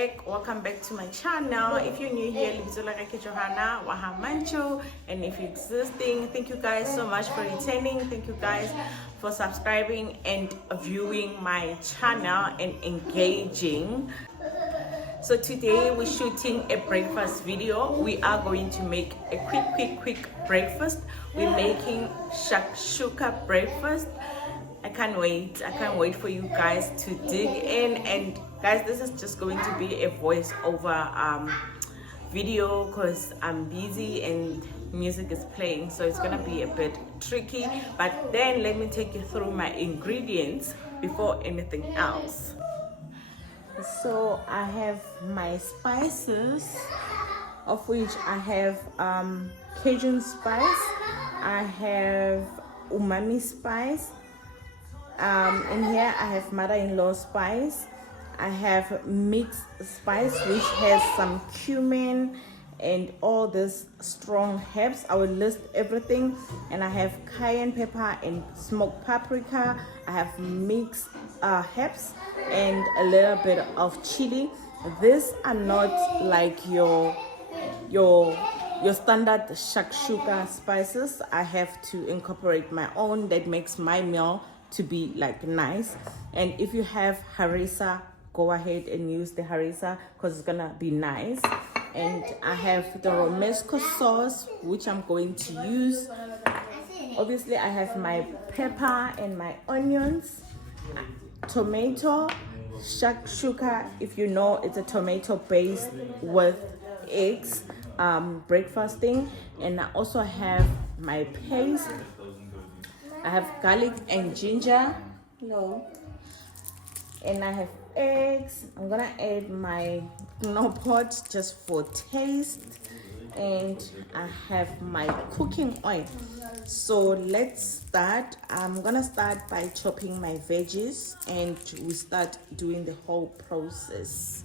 back. Welcome back to my channel. If you're new here, Johanna Wahamancho, and if you're existing, thank you guys so much for returning. Thank you guys for subscribing and viewing my channel and engaging. So today we're shooting a breakfast video. We are going to make a quick breakfast. We're making shakshuka breakfast. I can't wait for you guys to dig in. And guys, this is just going to be a voiceover video because I'm busy and music is playing, so it's gonna be a bit tricky. But then let me take you through my ingredients before anything else. So I have my spices, of which I have Cajun spice, I have Umami spice, in here I have mother-in-law spice, I have mixed spice which has some cumin and all this strong herbs. I will list everything. And I have cayenne pepper and smoked paprika. I have mixed herbs and a little bit of chili. These are not like your standard shakshuka spices. I have to incorporate my own that makes my meal to be like nice. And if you have harissa, go ahead and use the harissa because it's gonna be nice. And I have the Romesco sauce which I'm going to use. Obviously I have my pepper and my onions, tomato, shakshuka, if you know, it's a tomato based with eggs, breakfasting. And I also have my paste. I have garlic and ginger. No. And I have eggs. I'm gonna add my pot just for taste. And I have my cooking oil. So let's start. I'm gonna start by chopping my veggies and we start doing the whole process.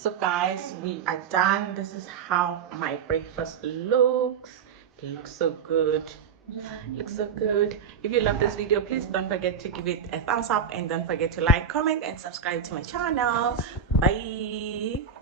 So guys, we are done. This is how my breakfast looks. It looks so good. Looks so good. If you love this video, please don't forget to give it a thumbs up and don't forget to like, comment and subscribe to my channel. Bye.